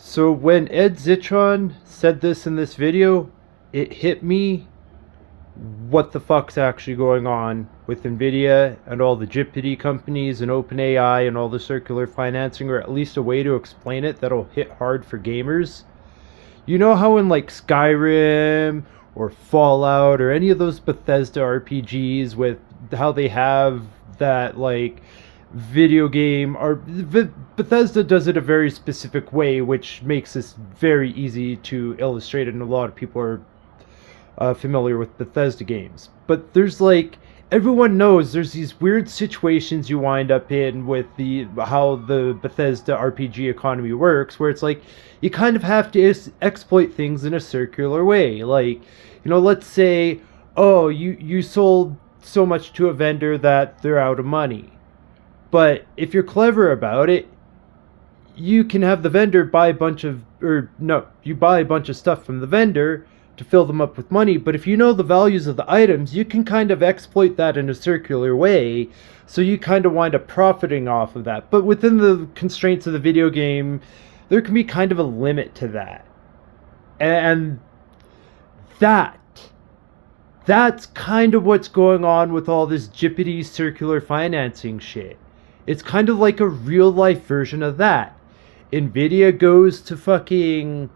So when Ed Zitron said this in this video, it hit me what the fuck's actually going on with Nvidia and all the Gypity companies and OpenAI and all the circular financing, or at least a way to explain it that'll hit hard for gamers. You know how in like Skyrim or Fallout or any of those Bethesda RPGs with how they have that like video game, or Bethesda does it a very specific way, which makes this very easy to illustrate, and a lot of people are familiar with Bethesda games. But there's like everyone knows there's these weird situations you wind up in with the how the Bethesda RPG economy works, where it's like you kind of have to exploit things in a circular way. Like, let's say, oh, you sold so much to a vendor that they're out of money. But if you're clever about it, you can have the vendor buy a bunch of, or no, you buy a bunch of stuff from the vendor to fill them up with money. But if you know the values of the items, you can kind of exploit that in a circular way. So you kind of wind up profiting off of that. But within the constraints of the video game, there can be kind of a limit to that. And that that's kind of what's going on with all this Gypity circular financing shit. It's kind of like a real life version of that. Nvidia goes to fucking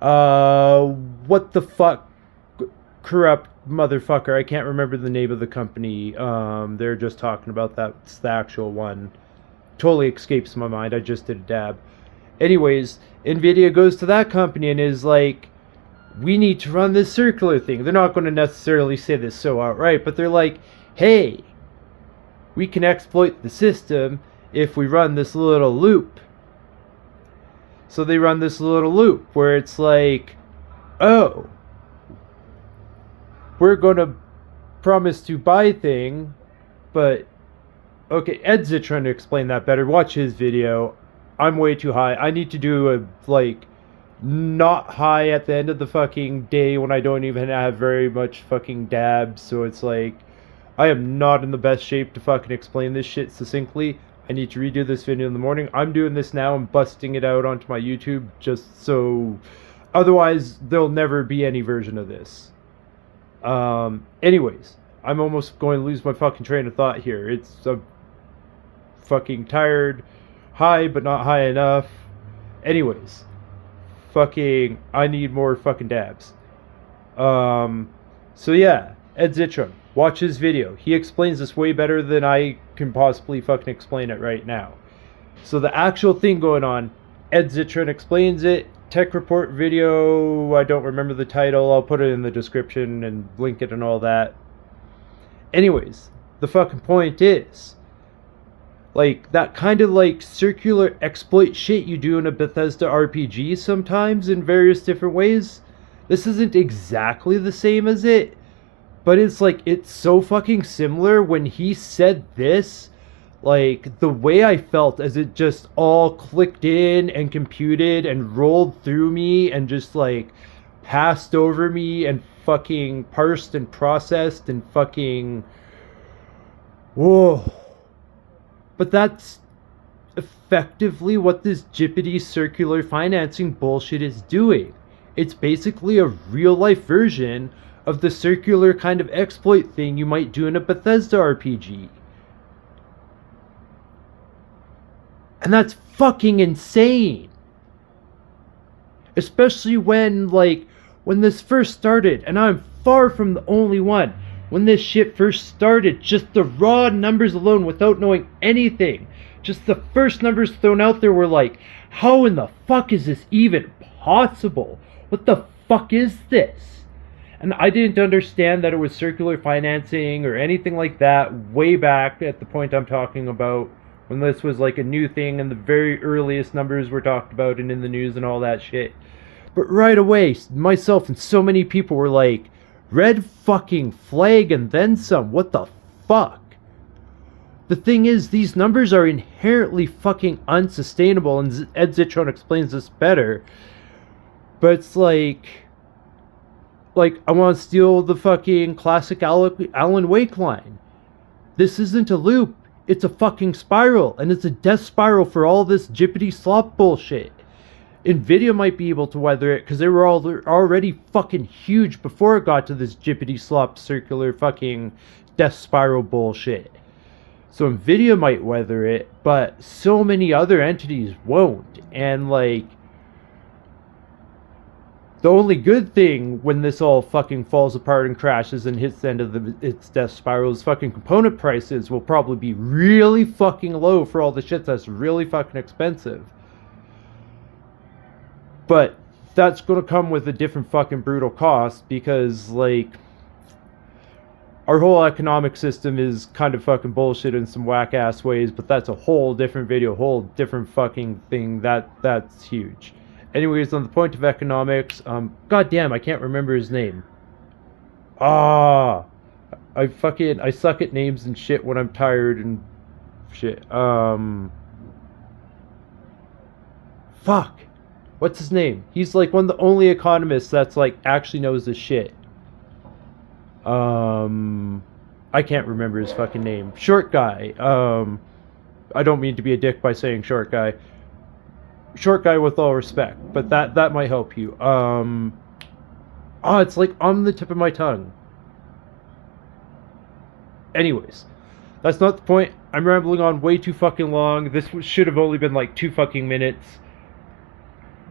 what the fuck, corrupt motherfucker. I can't remember the name of the company. They're just talking about that. It's the actual one. Totally escapes my mind. I just did a dab. Anyways, Nvidia goes to that company and is like, we need to run this circular thing. They're not going to necessarily say this so outright, but they're like, hey, we can exploit the system if we run this little loop. So they run this little loop where it's like, oh, we're going to promise to buy thing, but okay, Ed's trying to explain that better. Watch his video. I'm way too high. I need to do a like not high at the end of the fucking day when I don't even have very much fucking dabs, so it's like I am not in the best shape to fucking explain this shit succinctly. I need to redo this video in the morning. I'm doing this now. I'm busting it out onto my YouTube just so otherwise there'll never be any version of this. Anyways, I'm almost going to lose my fucking train of thought here. It's a fucking tired, high but not high enough. Anyways, fucking I need more fucking dabs. So yeah, Ed Zitron, watch his video. He explains this way better than I can possibly fucking explain it right now. So the actual thing going on, Ed Zitron explains it. Tech Report video, I don't remember the title. I'll put it in the description and link it and all that. Anyways, the fucking point is, like, that kind of like circular exploit shit you do in a Bethesda RPG sometimes in various different ways. This isn't exactly the same as it, but it's like, it's so fucking similar. When he said this, like, the way I felt as it just all clicked in and computed and rolled through me and just like passed over me and fucking parsed and processed and fucking, whoa. But that's effectively what this Gypity circular financing bullshit is doing. It's basically a real life version of the circular kind of exploit thing you might do in a Bethesda RPG. And that's fucking insane. Especially when, like, when this first started, and I'm far from the only one. When this shit first started, just the raw numbers alone without knowing anything, just the first numbers thrown out there were like, how in the fuck is this even possible? What the fuck is this? And I didn't understand that it was circular financing or anything like that way back at the point I'm talking about, when this was like a new thing and the very earliest numbers were talked about and in the news and all that shit. But right away, myself and so many people were like, red fucking flag and then some. What the fuck? The thing is, these numbers are inherently fucking unsustainable, and Ed Zitron explains this better. But it's like I want to steal the fucking classic Alan Wake line. This isn't a loop. It's a fucking spiral, and it's a death spiral for all this Gypity slop bullshit. Nvidia might be able to weather it because they were all already fucking huge before it got to this jippity slop circular fucking death spiral bullshit. So Nvidia might weather it, but so many other entities won't. And like, the only good thing when this all fucking falls apart and crashes and hits the end of its death spiral is fucking component prices will probably be really fucking low for all the shit that's really fucking expensive. But that's gonna come with a different fucking brutal cost because, like, our whole economic system is kind of fucking bullshit in some whack ass ways, but that's a whole different video, whole different fucking thing. That's huge. Anyways, on the point of economics, god damn, I can't remember his name. I suck at names and shit when I'm tired and shit. Fuck. What's his name? He's like one of the only economists that's like actually knows this shit. I can't remember his fucking name. Short guy. I don't mean to be a dick by saying short guy. Short guy with all respect, but that might help you. It's like on the tip of my tongue. Anyways, that's not the point. I'm rambling on way too fucking long. This should have only been like 2 fucking minutes.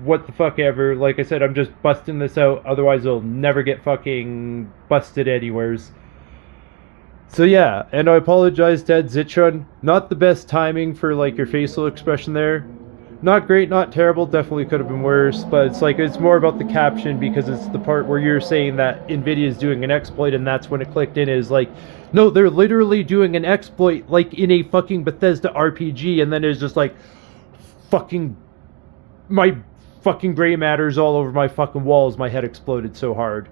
What the fuck ever. Like I said, I'm just busting this out. Otherwise, it'll never get fucking busted anywheres. So yeah, and I apologize to Ed Zitron. Not the best timing for like your facial expression there. Not great, not terrible, definitely could have been worse, but it's like, it's more about the caption because it's the part where you're saying that Nvidia is doing an exploit and that's when it clicked in, is like, no, they're literally doing an exploit like in a fucking Bethesda RPG, and then it's just like, fucking, my fucking gray matters all over my fucking walls, my head exploded so hard.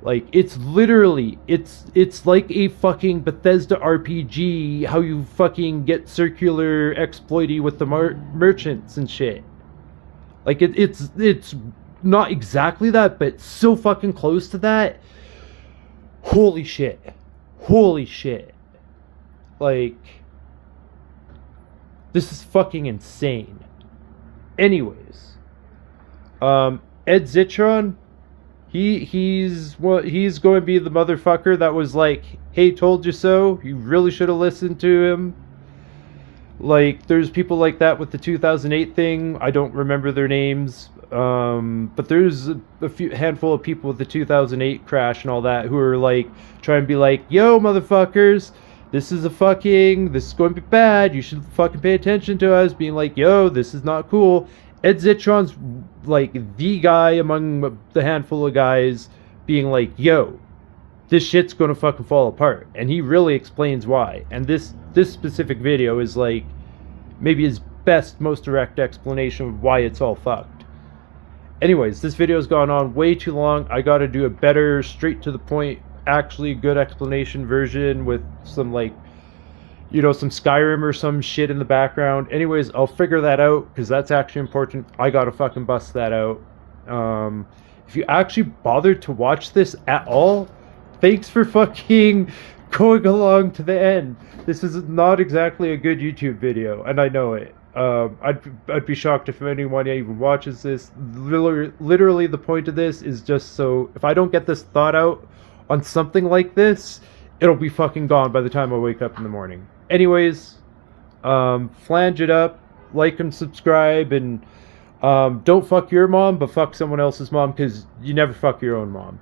Like, it's literally, it's like a fucking Bethesda RPG, how you fucking get circular exploity with the merchants and shit. Like, it's not exactly that, but so fucking close to that. Holy shit. Holy shit. Like, this is fucking insane. Anyways, Ed Zitron, he's going to be the motherfucker that was like, hey, told you so, you really should have listened to him. Like, there's people like that with the 2008 thing. I don't remember their names, but there's a handful of people with the 2008 crash and all that who are like trying to be like, yo, motherfuckers, this is going to be bad, you should fucking pay attention to us, being like, yo, this is not cool. Ed Zitron's like the guy among the handful of guys being like, yo, this shit's gonna fucking fall apart. And he really explains why. And this specific video is like maybe his best, most direct explanation of why it's all fucked. Anyways, this video's gone on way too long. I gotta do a better, straight to the point, actually good explanation version with some like, you know, some Skyrim or some shit in the background. Anyways, I'll figure that out because that's actually important. I gotta fucking bust that out. If you actually bothered to watch this at all, thanks for fucking going along to the end. This is not exactly a good YouTube video, and I know it. I'd be shocked if anyone even watches this. Literally, the point of this is just so if I don't get this thought out on something like this, it'll be fucking gone by the time I wake up in the morning. Anyways, flange it up, like and subscribe, and don't fuck your mom, but fuck someone else's mom, because you never fuck your own mom.